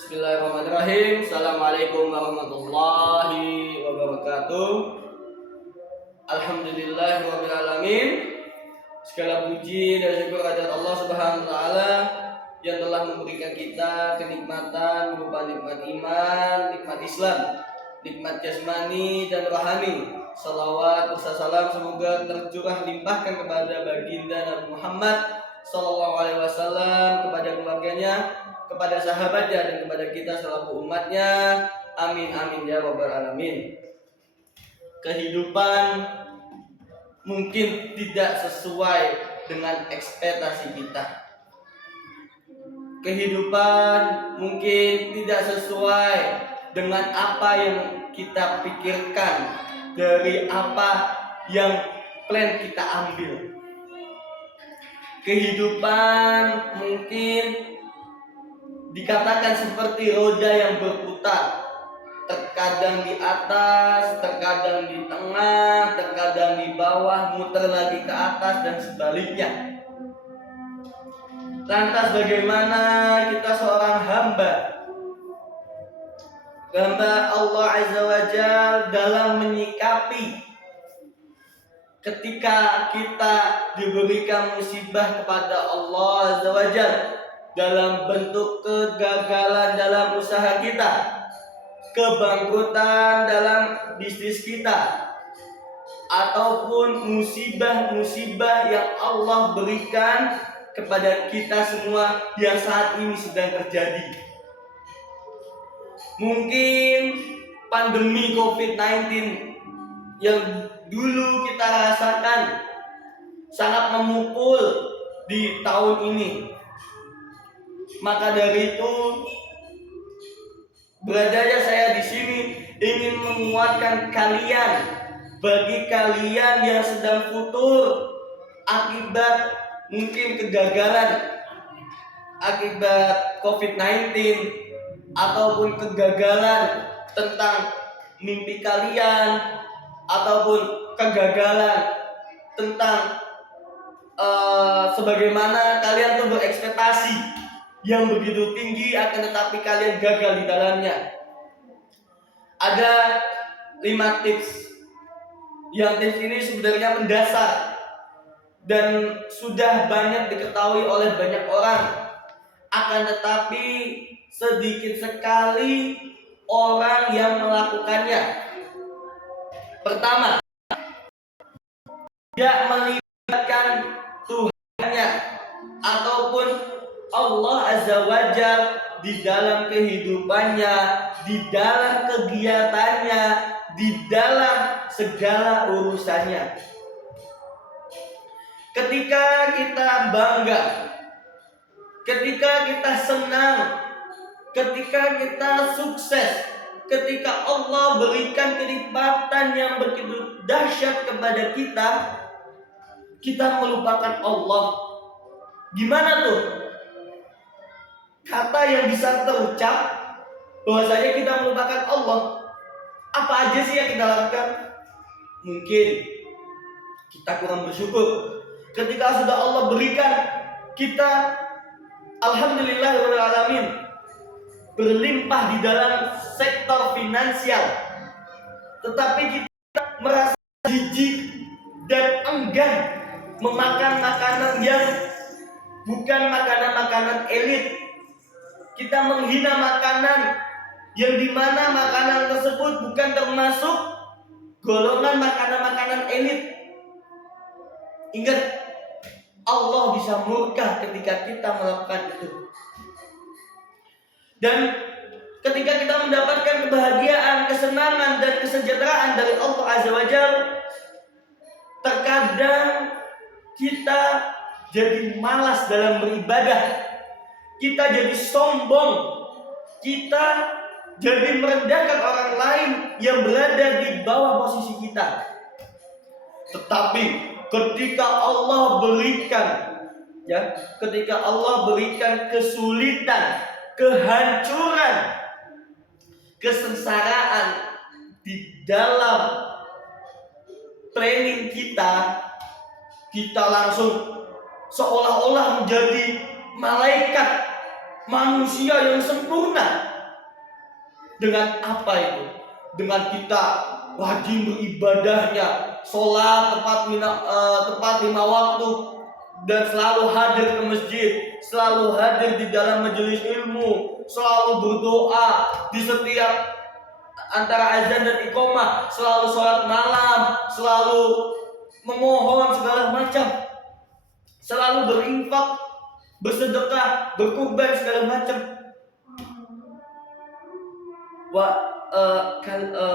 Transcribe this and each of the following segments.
Bismillahirrahmanirrahim. Assalamualaikum warahmatullahi wabarakatuh. Alhamdulillahirabbil alamin. Segala puji dan syukur kehadirat Allah Subhanahu wa taala yang telah memberikan kita kenikmatan berupa nikmat iman, nikmat Islam, nikmat jasmani dan rohani. Salawat serta salam semoga tercurah limpahkan kepada baginda Nabi Muhammad sallallahu alaihi wasallam, kepada keluarganya, kepada sahabatnya, dan kepada kita selaku umatnya. Amin amin ya rabbal alamin. Kehidupan mungkin tidak sesuai dengan ekspektasi kita. Kehidupan mungkin tidak sesuai dengan apa yang kita pikirkan, dari apa yang plan kita ambil. Kehidupan mungkin dikatakan seperti roda yang berputar, terkadang di atas, terkadang di tengah, terkadang di bawah, muter lagi ke atas dan sebaliknya. Lantas bagaimana kita seorang hamba Allah Azza wa Jalla dalam menyikapi ketika kita diberikan musibah kepada Allah Azza wa Jalla dalam bentuk kegagalan dalam usaha kita, kebangkrutan dalam bisnis kita, ataupun musibah-musibah yang Allah berikan kepada kita semua yang saat ini sedang terjadi. Mungkin pandemi COVID-19 yang dulu kita rasakan sangat memukul di tahun ini. Maka dari itu, beradanya saya di sini ingin menguatkan kalian, bagi kalian yang sedang futur akibat mungkin kegagalan akibat COVID-19, ataupun kegagalan tentang mimpi kalian, ataupun kegagalan tentang sebagaimana kalian tuh berekspektasi yang begitu tinggi, akan tetapi kalian gagal di dalamnya. Ada 5 tips, yang tips ini sebenarnya mendasar dan sudah banyak diketahui oleh banyak orang, akan tetapi sedikit sekali orang yang melakukannya. Pertama, tidak melibatkan Tuhannya ataupun Allah Azza wa Jalla di dalam kehidupannya, di dalam kegiatannya, di dalam segala urusannya. Ketika kita bangga, ketika kita senang, ketika kita sukses, ketika Allah berikan kenikmatan yang begitu dahsyat kepada kita melupakan Allah. Gimana tuh? Kata yang bisa terucap bahwasanya kita melupakan Allah. Apa aja sih yang kita lakukan? Mungkin kita kurang bersyukur ketika sudah Allah berikan kita, alhamdulillahirabbil alamin, berlimpah di dalam sektor finansial, tetapi kita merasa jijik dan enggan memakan makanan yang bukan makanan-makanan elit. Kita menghina makanan yang dimana makanan tersebut bukan termasuk golongan makanan-makanan elit. Ingat, Allah bisa murka ketika kita melakukan itu. Dan ketika kita mendapatkan kebahagiaan, kesenangan, dan kesejahteraan dari Allah Azza wa Jalla, terkadang kita jadi malas dalam beribadah, kita jadi sombong, kita jadi merendahkan orang lain yang berada di bawah posisi kita. Tetapi ketika Allah berikan kesulitan, kehancuran, kesengsaraan di dalam planning kita langsung seolah-olah menjadi malaikat, manusia yang sempurna, Dengan apa itu? Dengan kita rajin beribadahnya, sholat tepat 5 waktu, dan selalu hadir ke masjid, selalu hadir di dalam majelis ilmu, selalu berdoa di setiap antara azan dan iqamah, selalu sholat malam, selalu memohon segala macam, selalu berinfak, bersedekah, berkurban segala macam.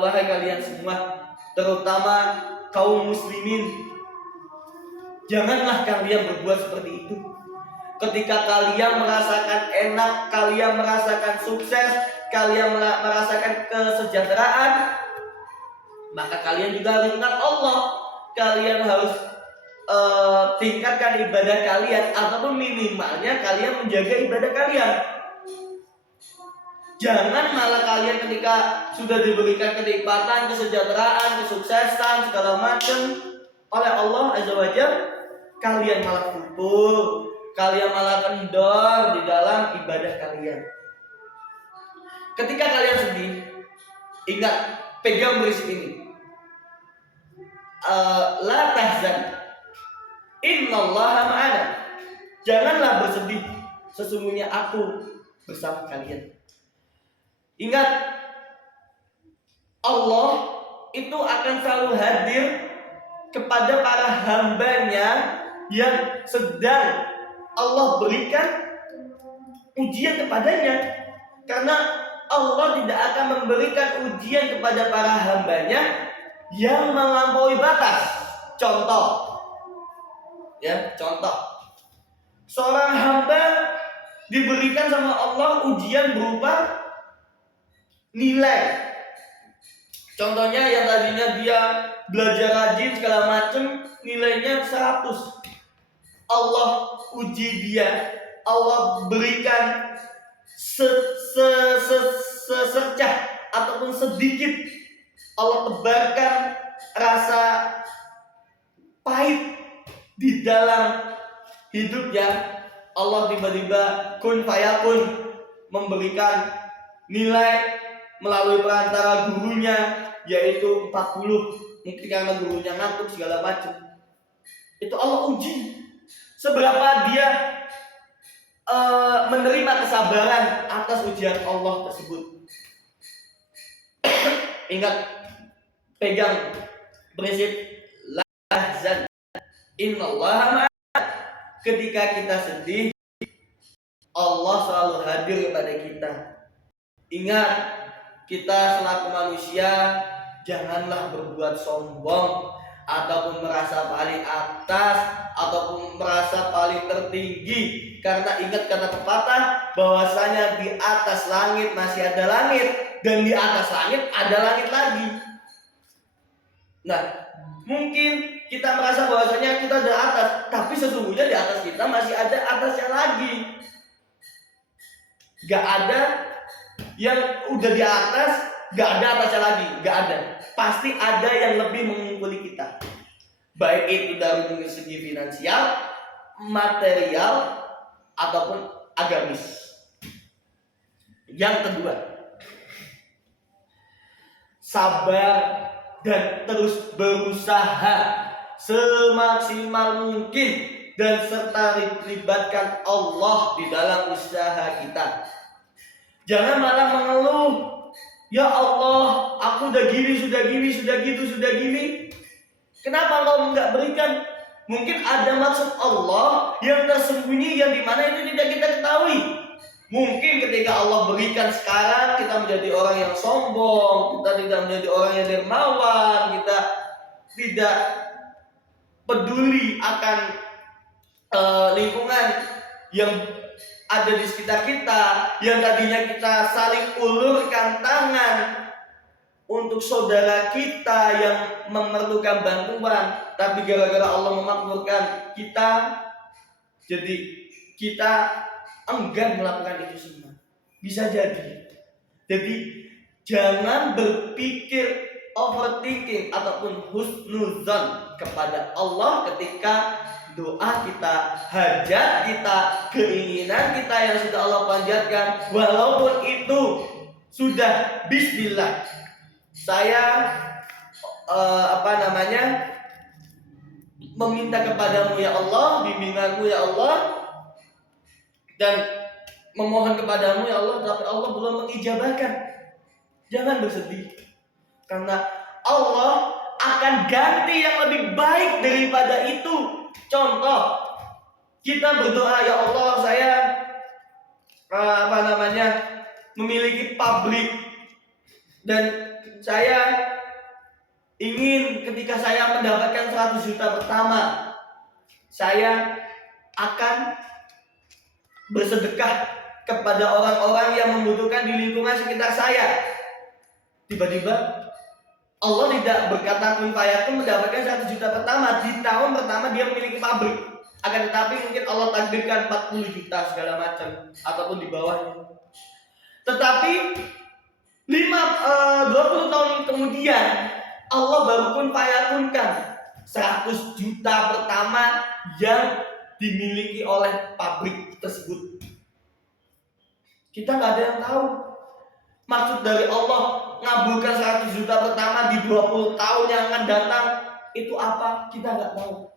Wahai kalian semua, terutama kaum muslimin, janganlah kalian berbuat seperti itu. Ketika kalian merasakan enak, kalian merasakan sukses, kalian merasakan kesejahteraan, maka kalian juga harus ingat Allah. Kalian harus tingkatkan ibadah kalian, ataupun minimalnya kalian menjaga ibadah kalian. Jangan malah kalian ketika sudah diberikan kenikmatan, kesejahteraan, kesuksesan, segala macam oleh Allah Azza wa Jalla, kalian malah kufur, kalian malah kendor di dalam ibadah kalian. Ketika kalian sedih, ingat, pegang prinsip ini. La tahzan, innallaha ma'ana. Janganlah bersedih, sesungguhnya aku bersama kalian. Ingat, Allah itu akan selalu hadir kepada para hambanya yang sedang Allah berikan ujian kepadanya. Karena Allah tidak akan memberikan ujian kepada para hambanya yang melampaui batas. Contoh, seorang hamba diberikan sama Allah ujian berupa nilai. Contohnya yang tadinya dia belajar rajin segala macam, nilainya 100. Allah uji dia, Allah berikan secah ataupun sedikit, Allah tebarkan rasa pahit di dalam hidupnya. Allah tiba-tiba kun fayakun memberikan nilai melalui perantara gurunya, yaitu 40. Mungkin karena gurunya ngantuk segala macam. Itu Allah uji seberapa dia menerima kesabaran atas ujian Allah tersebut. Ingat, pegang prinsip la tahzan, innallaha ma'ana. Ketika kita sedih, Allah selalu hadir kepada kita. Ingat, kita selaku manusia janganlah berbuat sombong ataupun merasa paling atas ataupun merasa paling tertinggi. Karena ingat kata pepatah bahwasanya di atas langit masih ada langit, dan di atas langit ada langit lagi. Nah, mungkin kita merasa bahwasanya kita di atas, tapi sesungguhnya di atas kita masih ada atasnya lagi. Gak ada yang udah di atas, gak ada atasnya lagi, gak ada. Pasti ada yang lebih mengumpuli kita, baik itu dari segi finansial, material, ataupun agamis. Yang kedua, sabar dan terus berusaha semaksimal mungkin, dan serta libatkan Allah di dalam usaha kita. Jangan malah mengeluh, ya Allah, aku udah gini, sudah gini. Kenapa Engkau enggak berikan? Mungkin ada maksud Allah yang tersembunyi, yang dimana itu tidak kita ketahui. Mungkin ketika Allah berikan sekarang, kita menjadi orang yang sombong, kita tidak menjadi orang yang dermawan, kita tidak peduli akan lingkungan yang ada di sekitar kita, yang tadinya kita saling ulurkan tangan untuk saudara kita yang memerlukan bantuan, tapi gara-gara Allah memakmurkan kita, jadi kita enggan melakukan itu semua. Bisa jadi. Jadi jangan berpikir overthinking ataupun husnuzon kepada Allah ketika doa kita, hajat kita, keinginan kita yang sudah Allah panjatkan, walaupun itu sudah bismillah, saya meminta kepadamu ya Allah, bimbinganmu ya Allah, dan memohon kepadamu ya Allah, tapi Allah belum mengijabahkan. Jangan bersedih, karena Allah akan ganti yang lebih baik daripada itu. Contoh, kita berdoa, ya Allah, saya memiliki pabrik, dan saya ingin ketika saya mendapatkan 100 juta pertama, saya akan bersedekah kepada orang-orang yang membutuhkan di lingkungan sekitar saya. Tiba-tiba Allah tidak berkata kun fayakun mendapatkan 100 juta pertama di tahun pertama dia memiliki pabrik. Akan tetapi mungkin Allah takdirkan 40 juta segala macam ataupun di bawahnya. Tetapi 20 tahun kemudian Allah baru kun fayakunkan 100 juta pertama yang dimiliki oleh pabrik tersebut. Kita nggak ada yang tahu maksud dari Allah ngabulkan 100 juta pertama di 20 tahun yang akan datang itu apa, kita nggak tahu.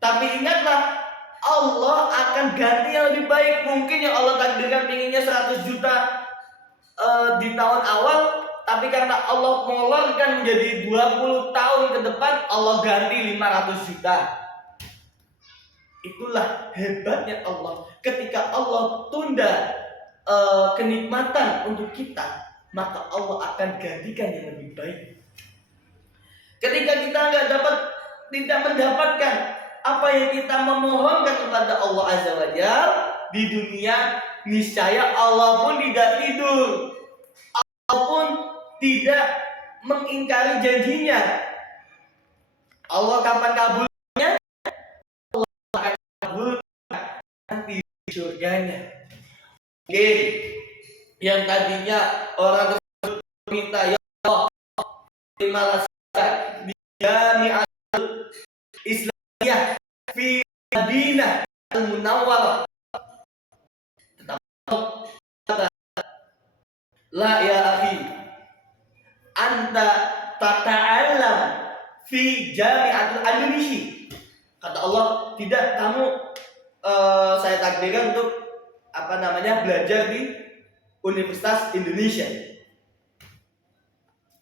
Tapi ingatlah, Allah akan ganti yang lebih baik. Mungkin yang Allah takdirkan pinginnya 100 juta di tahun awal, tapi karena Allah mengolorkan menjadi 20 tahun ke depan, Allah ganti 500 juta. Itulah hebatnya Allah. Ketika Allah tunda kenikmatan untuk kita, maka Allah akan gantikan yang lebih baik. Ketika kita tidak mendapatkan apa yang kita memohonkan kepada Allah Azza wa Jalla di dunia, niscaya Allah pun tidak tidur, Allah pun tidak mengingkari janjinya. Allah kapan kabulnya? Allah akan kabulkan nanti di surganya. Mungkin yang tadinya orang tersebut minta, ya Allah, terimalah saya di Jami'atul Islamiyah fi Madinah Al-Munawwarah. La ya akhi, anta tata'allam fi Jami'atul Indonesia. Kata Allah, tidak, kamu saya takdirkan untuk belajar di Universitas Indonesia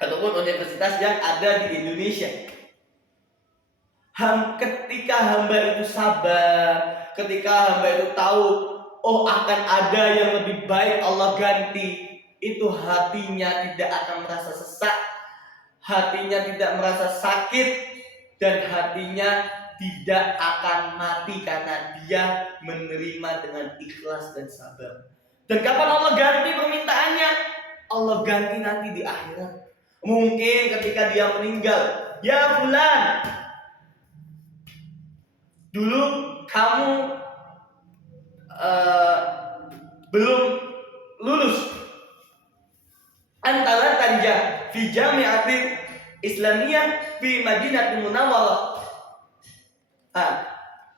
ataupun universitas yang ada di Indonesia. Ketika hamba itu sabar, ketika hamba itu tahu, oh akan ada yang lebih baik Allah ganti, itu hatinya tidak akan merasa sesak, hatinya tidak merasa sakit, dan hatinya tidak akan mati karena dia menerima dengan ikhlas dan sabar. Dan kapan Allah ganti permintaannya? Allah ganti nanti di akhirat. Mungkin ketika dia meninggal, ya fulan, dulu kamu belum lulus antara tanja fi Jami'atil Islamiyah fi Madinatul Munawwarah.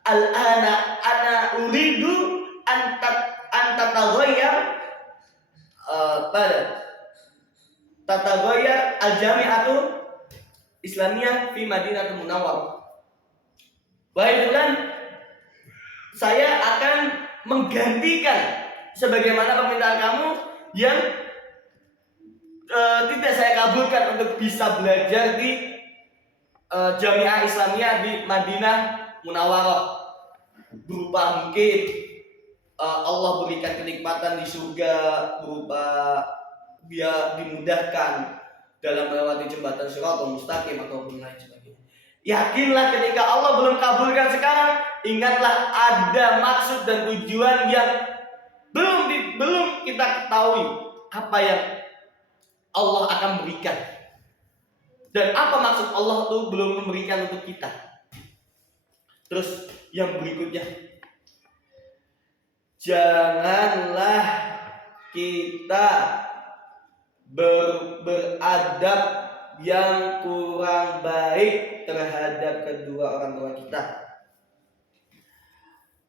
Al-ana ana uridu an tataghayyar tataghayyar al-Jami'atul Islamiyah fi Madinatul Munawwarah. Wahai fulan, saya akan menggantikan sebagaimana permintaan kamu yang tidak saya kabulkan untuk bisa belajar di Jami'ah Islamiyah di Madinah Munawwarah. Berupa mungkin Allah berikan kenikmatan di surga, berupa dia dimudahkan dalam melewati jembatan Shiratal Mustaqim ataupun lain sebagainya. Yakinlah ketika Allah belum kabulkan sekarang, ingatlah ada maksud dan tujuan yang belum kita ketahui apa yang Allah akan berikan. Dan apa maksud Allah itu belum memberikan untuk kita. Terus yang berikutnya, janganlah kita beradab yang kurang baik terhadap kedua orang tua kita.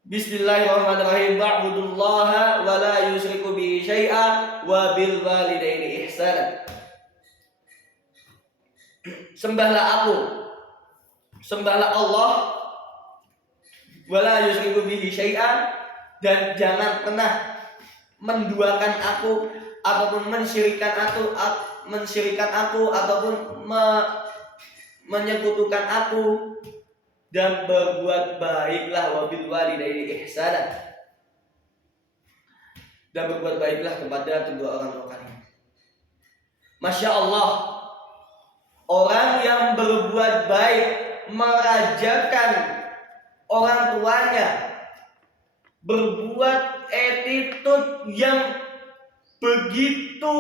Bismillahirrahmanirrahim. Wa'budullaha wa la yusyriku bihi syai'a wa bil walidaini ihsana. Sembahlah aku, sembahlah Allah, wa la yusyriku bihi syai'a, dan jangan pernah menduakan aku ataupun mensyirikan aku ataupun menyekutukan aku, dan berbuat baiklah wabil walidaini ihsana, dan berbuat baiklah kepada kedua orang tua kalian. Masya Allah, orang yang berbuat baik merajakan orang tuanya, berbuat attitude yang begitu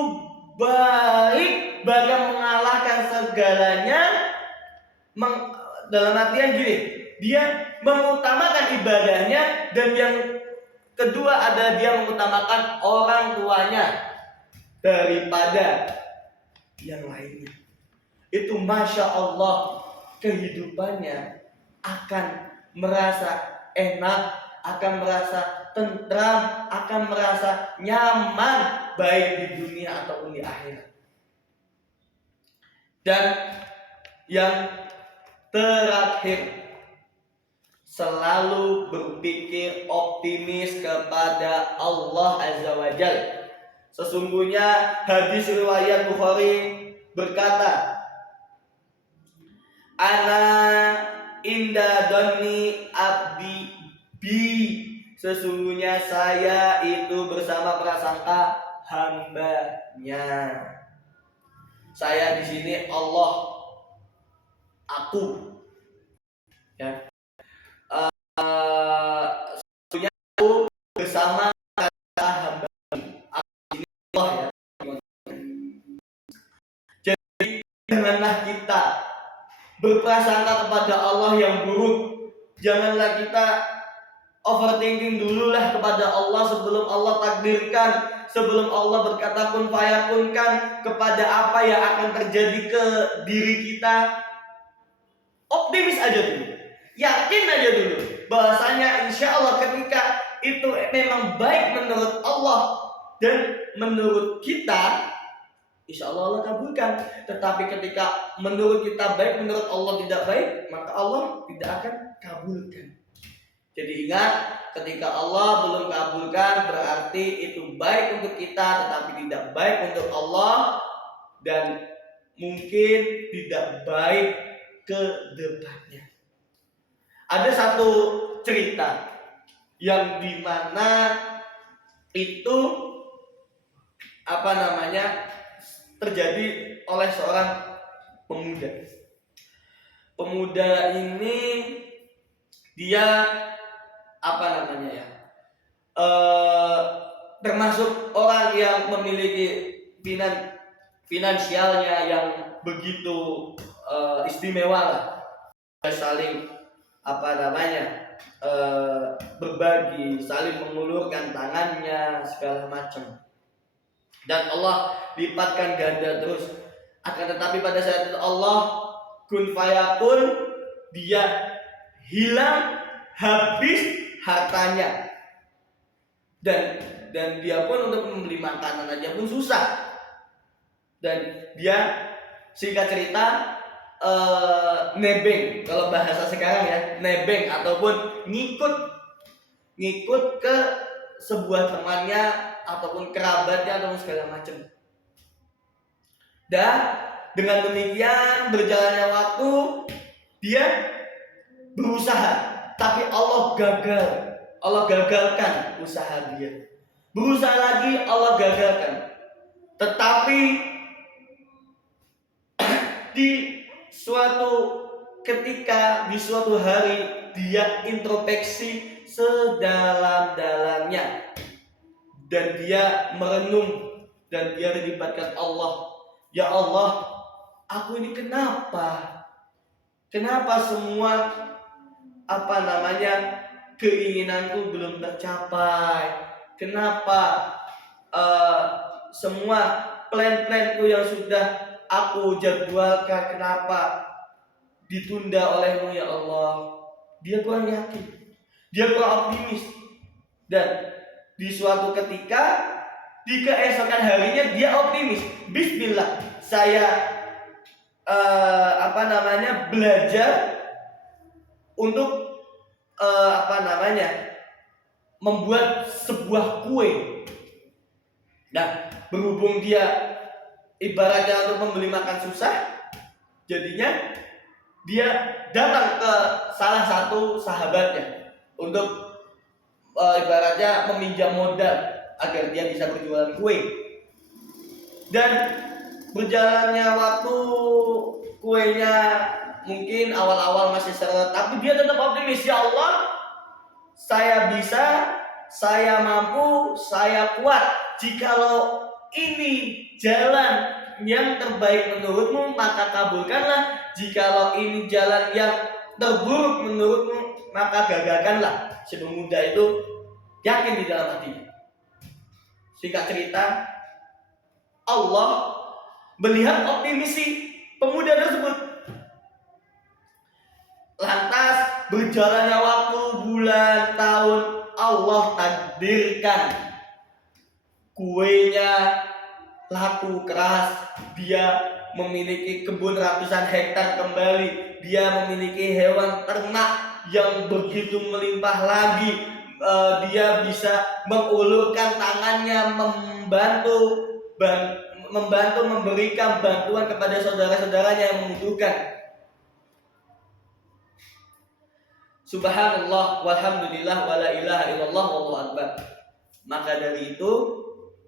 baik, bahkan mengalahkan segalanya. Dalam artian gini, dia mengutamakan ibadahnya, dan yang kedua ada dia mengutamakan orang tuanya daripada yang lainnya. Itu Masya Allah, kehidupannya akan merasa enak, akan merasa tentram, akan merasa nyaman, baik di dunia ataupun di akhirat. Dan yang terakhir, selalu berpikir optimis kepada Allah Azza wa Jalla. Sesungguhnya hadis riwayat Bukhari berkata, ana inda dhanni abdi bi, sesungguhnya saya itu bersama prasangka hambanya. Saya di sini Allah, aku, ya, sesungguhnya aku bersama hamba Allah, ya. Jadi janganlah kita berprasangka kepada Allah yang buruk. Janganlah kita overthinking dululah kepada Allah sebelum Allah takdirkan, sebelum Allah berkata kun fayakunkan kepada apa yang akan terjadi ke diri kita. Optimis aja dulu, yakin aja dulu bahwasanya insya Allah ketika itu memang baik menurut Allah dan menurut kita, insya Allah Allah kabulkan. Tetapi ketika menurut kita baik, menurut Allah tidak baik, maka Allah tidak akan kabulkan. Jadi ingat, ketika Allah belum kabulkan berarti itu baik untuk kita tetapi tidak baik untuk Allah, dan mungkin tidak baik ke depannya. Ada satu cerita yang dimana itu terjadi oleh seorang pemuda. Pemuda ini dia termasuk orang yang memiliki finansialnya yang begitu istimewa lah, saling berbagi, saling mengulurkan tangannya segala macam, dan Allah lipatkan ganda terus. Akan tetapi pada saat itu Allah kun fayakun, dia hilang habis hartanya, dan dia pun untuk membeli makanan aja pun susah, dan dia singkat cerita nebeng, kalau bahasa sekarang ya, nebeng ataupun ngikut ke sebuah temannya ataupun kerabatnya ataupun segala macam. Dan dengan demikian berjalannya waktu, dia berusaha, tapi Allah gagalkan usaha dia. Berusaha lagi, Allah gagalkan. Tetapi di suatu ketika, di suatu hari, dia introspeksi sedalam-dalamnya, dan dia merenung, dan dia dilibatkan Allah. Ya Allah, aku ini kenapa semua keinginanku belum tercapai? Kenapa semua plan-planku yang sudah aku jadwalkan, kenapa ditunda olehmu ya Allah? Dia kurang yakin. dia kurang optimis. Dan di suatu ketika di keesokan harinya dia optimis. Bismillah, saya belajar untuk membuat sebuah kue. Nah, berhubung dia ibaratnya untuk membeli makan susah, jadinya dia datang ke salah satu sahabatnya untuk ibaratnya meminjam modal agar dia bisa berjualan kue. Dan berjalannya waktu, kuenya mungkin awal-awal masih seret, tapi dia tetap optimis. Ya Allah, saya bisa, saya mampu, saya kuat. Jikalau ini jalan yang terbaik menurutmu, maka kabulkanlah. Jikalau ini jalan yang terburuk menurutmu, maka gagalkanlah. Si pemuda itu yakin di dalam hatinya. Singkat cerita, Allah melihat optimisi pemuda tersebut. Lantas berjalannya waktu, bulan, tahun, Allah takdirkan kuenya laku keras. Dia memiliki kebun ratusan hektar kembali. Dia memiliki hewan ternak yang begitu melimpah lagi. Dia bisa mengulurkan tangannya membantu memberikan bantuan kepada saudara-saudaranya yang membutuhkan. Subhanallah walhamdulillah wala ilaha illallah wallahu akbar. Maka dari itu,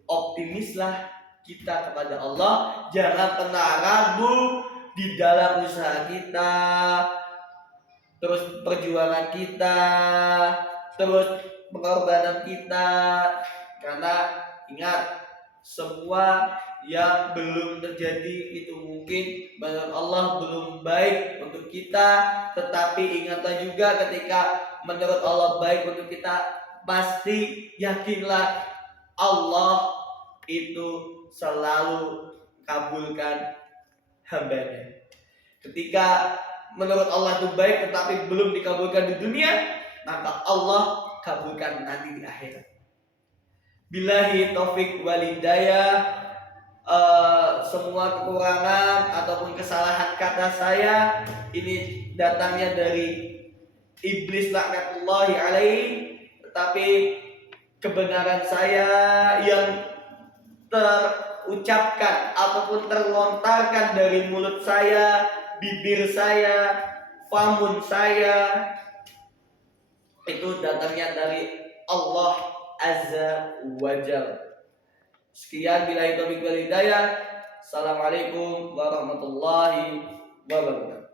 optimislah kita kepada Allah. Jangan pernah ragu di dalam usaha kita, terus perjuangan kita, terus pengorbanan kita. Karena ingat, semua yang belum terjadi itu mungkin menurut Allah belum baik untuk kita. Tetapi ingatlah juga, ketika menurut Allah baik untuk kita, pasti yakinlah Allah itu selalu kabulkan hambanya. Ketika menurut Allah itu baik tetapi belum dikabulkan di dunia, maka Allah kabulkan nanti di akhirat. Billahi taufik wal hidayah. Semua kekurangan ataupun kesalahan kata saya ini datangnya dari iblis laknatullahi alaihi, tetapi kebenaran saya yang terucapkan ataupun terlontarkan dari mulut saya, bibir saya, famun saya, itu datangnya dari Allah Azza wa Jalla. Sekian, billahi taufiq wal hidayah. Assalamualaikum warahmatullahi wabarakatuh.